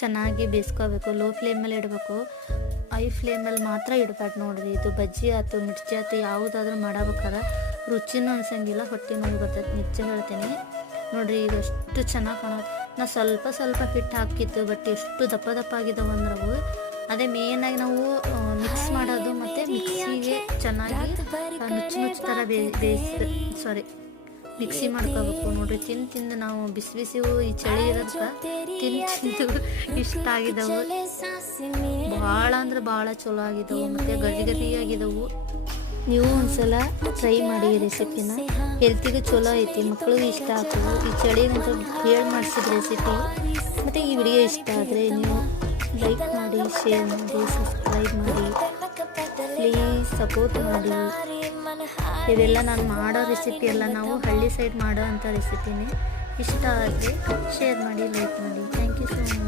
ಚೆನ್ನಾಗಿ ಬೇಯಿಸ್ಕೋಬೇಕು. ಲೋ ಫ್ಲೇಮಲ್ಲಿ ಇಡಬೇಕು, ಹೈ ಫ್ಲೇಮಲ್ಲಿ ಮಾತ್ರ ಇಡಬಾರ್ದು ನೋಡಿರಿ. ಇದು ಬಜ್ಜಿ ಆಯ್ತು ಮಿರ್ಚಿ ಆಯ್ತು ಯಾವುದಾದ್ರೂ ಮಾಡಬೇಕಾದ್ರೆ ರುಚಿನೂ ಅನ್ಸಂಗಿಲ್ಲ, ಹೊಟ್ಟೆ ನೋವು ಬರ್ತೈತೆ, ನಿಜ ಹೇಳ್ತೀನಿ ನೋಡಿರಿ. ಈಗ ಎಷ್ಟು ಚೆನ್ನಾಗಿ ಕಾಣುತ್ತೆ. ನಾ ಸ್ವಲ್ಪ ಸ್ವಲ್ಪ ಹಿಟ್ಟು ಹಾಕಿತ್ತು, ಬಟ್ ಎಷ್ಟು ದಪ್ಪ ದಪ್ಪ ಆಗಿದ್ದಾವೆ ಅಂದ್ರೆ ಅವು. ಅದೇ ಮೇಯ್ನಾಗಿ ನಾವು ಮಿಕ್ಸ್ ಮಾಡೋದು ಮತ್ತು ಮಿಕ್ಸಿಗೆ ಚೆನ್ನಾಗಿ ನುಚ್ಚು ಥರ ಮಿಕ್ಸಿ ಮಾಡ್ಕೋಬೇಕು ನೋಡಿರಿ. ತಿಂದು ನಾವು ಬಿಸಿ ಬಿಸಿವು ಈ ಚಳಿ ಇರೋದಕ್ಕೆ ತಿಂದು ಇಷ್ಟ ಆಗಿದ್ದವು. ಭಾಳ ಅಂದ್ರೆ ಭಾಳ ಚಲೋ ಆಗಿದ್ದವು ಮತ್ತು ಗರಿ ಗರಿಯಾಗಿದ್ದವು. ನೀವು ಒಂದ್ಸಲ ಟ್ರೈ ಮಾಡಿ ಈ ರೆಸಿಪಿನ, ಹೆಲ್ತಿಗೂ ಚಲೋ ಐತಿ, ಮಕ್ಕಳಿಗೆ ಇಷ್ಟ ಆಗ್ತದೆ. ಈ ಚಳಿಗಂತ ಹೇಳಿ ಮಾಡಿಸಿದ ರೆಸಿಪಿ. ಮತ್ತು ಈ ವಿಡಿಯೋ ಇಷ್ಟ ಆದರೆ ನೀವು ಲೈಕ್ ಮಾಡಿ, ಶೇರ್ ಮಾಡಿ, ಸಬ್ಸ್ಕ್ರೈಬ್ ಮಾಡಿ, ಪ್ಲೀಸ್ ಸಪೋರ್ಟ್ ಮಾಡಿ. ಇದೆಲ್ಲ ನಾನು ಮಾಡೋ ರೆಸಿಪಿ ಎಲ್ಲ ನಾವು ಹಳ್ಳಿ ಸೈಡ್ ಮಾಡೋ ಅಂಥ ರೆಸಿಪಿನೇ. ಇಷ್ಟ ಆದರೆ ಶೇರ್ ಮಾಡಿ, ಲೈಕ್ ಮಾಡಿ. Thank you so much.